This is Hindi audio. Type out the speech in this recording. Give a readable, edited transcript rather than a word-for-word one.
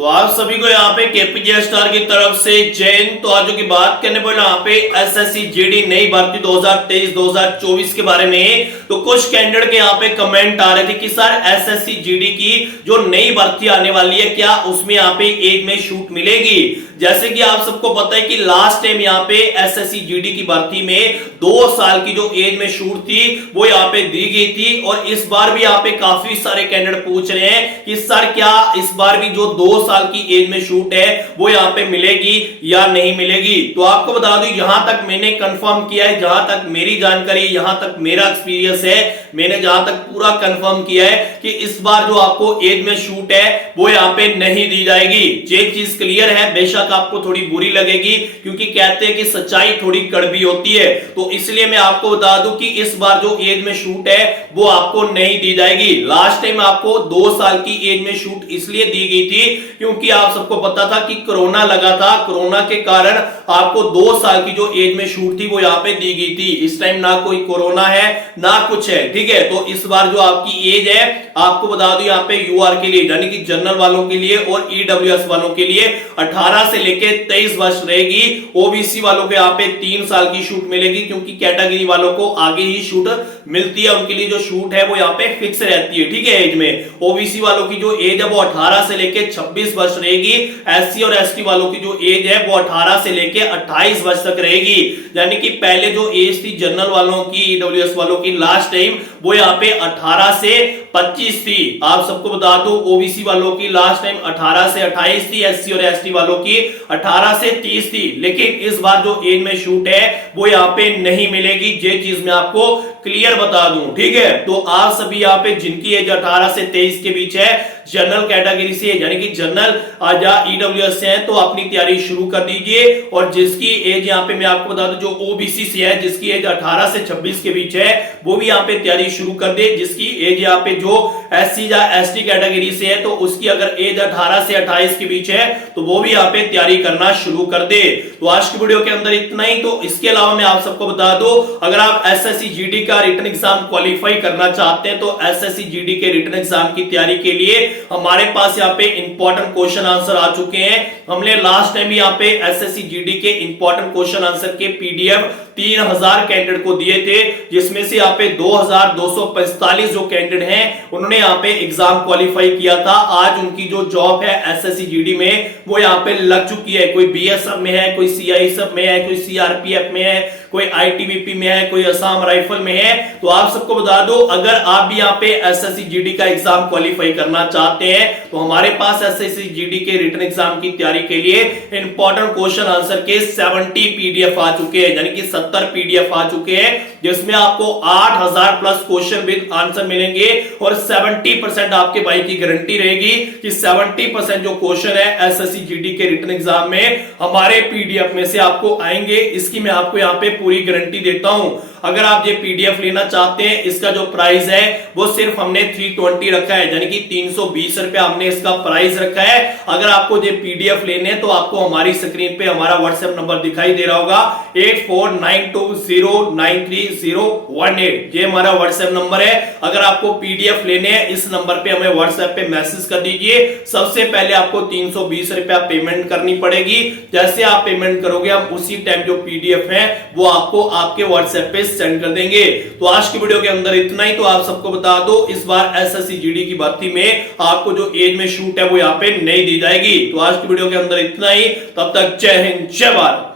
तो आप सभी को यहाँ पे केपीजे स्टार की तरफ से जैन। तो आज की बात करने पर यहाँ पे एसएससी जीडी नई भर्ती 2023-2024 के बारे में। तो कुछ कैंडिडेट के यहाँ पे कमेंट आ रहे थे कि सर एसएससी जीडी की जो नई भर्ती आने वाली है क्या उसमें यहाँ पे एज में छूट मिलेगी। जैसे कि आप सबको पता है कि लास्ट टाइम यहाँ पे एसएससी जीडी की भर्ती में 2 साल की जो एज में छूट थी वो यहाँ पे दी गई थी। और इस बार भी यहाँ पे काफी सारे कैंडिडेट पूछ रहे हैं कि सर क्या इस बार भी जो 2 साल की एज में छूट है वो यहाँ पे मिलेगी या नहीं मिलेगी। तो आपको बता दूं यहां तक मैंने कंफर्म किया है, जहां तक मेरी जानकारी, यहां तक मेरा एक्सपीरियंस है, मैंने जहां तक पूरा कंफर्म किया है कि इस बार जो आपको एज में छूट है वो यहाँ पे नहीं दी जाएगी। ये चीज क्लियर है। बेशक आपको थोड़ी बुरी लगेगी क्योंकि कहते हैं कि सच्चाई थोड़ी कड़वी होती है, तो इसलिए मैं आपको बता दूं कि इस बार जो एज में छूट है वो आपको नहीं दी जाएगी। लास्ट टाइम आपको 2 साल की एज में छूट इसलिए दी गई थी क्योंकि आप सबको पता था कि कोरोना लगा था, कोरोना के कारण आपको 2 साल की जो एज में छूट थी वो यहाँ पे दी गई थी। इस टाइम ना कोई कोरोना है ना कुछ है, ठीक है। तो इस बार जो आपकी एज है आपको बता दूं यहाँ पे यूआर के लिए यानी कि जनरल वालों के लिए और ईडब्ल्यूएस वालों के लिए 18 से लेके 23 वर्ष रहेगी। ओबीसी वालों को यहाँ पे 3 साल की छूट मिलेगी क्योंकि कैटेगरी वालों को आगे ही छूट मिलती है, उनके लिए जो छूट है वो यहाँ पे फिक्स रहती है, ठीक है। एज में ओबीसी वालों की जो एज है वो 18 से लेके 26 वर्ष रहेगी। एससी और एसटी वालों की जो एज है वो 18 से लेके 28 वर्ष तक रहेगी। यानी कि पहले जो एज थी जनरल वालों की, ईडब्ल्यूएस वालों की लास्ट टाइम वो यहाँ पे 18 से 25 थी। आप सबको बता दो ओबीसी वालों की लास्ट टाइम 18 से 28 थी, एससी और एसटी वालों की 18 से 30 थी। लेकिन इस बार जो एज में छूट है वो यहाँ पे नहीं मिलेगी, ये चीज मैं आपको क्लियर बता दूं, ठीक है। तो आप सभी यहाँ पे जिनकी एज 18 से 23 के बीच है, जनरल कैटेगरी से यानी कि जनरल या ईडब्ल्यूएस से है, तो अपनी तैयारी शुरू कर दीजिए। और जिसकी एज यहाँ पे मैं आपको बता दूं जो ओबीसी से है, जिसकी एज 18 से 26 के बीच है वो भी यहाँ पे तैयारी शुरू कर दे। जिसकी एज यहाँ पे जो एससी या एसटी कैटेगरी से है तो उसकी अगर एज 18 से 28 के बीच है तो वो भी यहाँ पे तैयारी करना शुरू कर दे। तो आज की वीडियो के अंदर इतना ही। तो इसके अलावा मैं आप सबको बता दूं अगर आप एसएससी जीडी का रिटन एग्जाम क्वालिफाई करना चाहते हैं तो एसएससी जीडी के रिटन एग्जाम की तैयारी के लिए हमारे पास यहाँ पे इंपॉर्टेंट क्वेश्चन आंसर आ चुके हैं। हमने लास्ट टाइम यहाँ पे एसएससी जीडी के इंपॉर्टेंट क्वेश्चन आंसर के पीडीएफ 3000 कैंडिडेट को दिए थे, जिसमें से यहाँ पे 2245 जो कैंडिडेट हैं उन्होंने यहाँ पे एग्जाम क्वालिफाई किया था। आज उनकी जो जॉब है एसएससी जीडी में वो यहाँ पे लग चुकी है। कोई बीएसएफ में है, कोई सीआईएसएफ में है, कोई सीआरपीएफ में है, कोई आईटीबीपी में है, कोई असम राइफल में है। तो आप सबको बता दो अगर आप भी यहाँ पे एसएससी जीडी का एग्जाम क्वालिफाई करना चाहते हैं तो हमारे पास एसएससी जीडी के रिटन एग्जाम की तैयारी के लिए इंपॉर्टेंट क्वेश्चन आंसर के 70 पीडीएफ आ चुके हैं, यानी कि 70 पीडीएफ आ चुके हैं, जिसमें आपको 8000 प्लस क्वेश्चन विद आंसर मिलेंगे। और 70% आपके भाई की गारंटी रहेगी कि 70% जो क्वेश्चन है एसएससी जीडी के रिटन एग्जाम में हमारे पीडीएफ में से आपको आएंगे। इसकी मैं आपको यहाँ पे पूरी गारंटी देता हूं। अगर आप ये पीडीएफ लेना चाहते हैं, इसका जो प्राइस है वो सिर्फ हमने 320 रखा है, यानी कि 320 रुपया हमने इसका प्राइस रखा है। अगर आपको ये पीडीएफ लेने हैं तो आपको हमारी स्क्रीन पे हमारा व्हाट्सएप नंबर दिखाई दे रहा होगा 8492093018। ये हमारा व्हाट्सएप नंबर है। अगर आपको पीडीएफ लेने हैं इस नंबर पे हमें व्हाट्सएप पे मैसेज कर दीजिए। सबसे पहले आपको 320 रुपया पेमेंट करनी पड़ेगी। जैसे आप पेमेंट करोगे हम उसी टाइम जो पीडीएफ है वो आपको आपके व्हाट्सएप पे सेंड कर देंगे। तो आज की वीडियो के अंदर इतना ही। तो आप सबको बता दो इस बार एसएससी जीडी की भर्ती में आपको जो एज में छूट है वो यहाँ पे नहीं दी जाएगी। तो आज की वीडियो के अंदर इतना ही। तब तक जय हिंद जय भारत।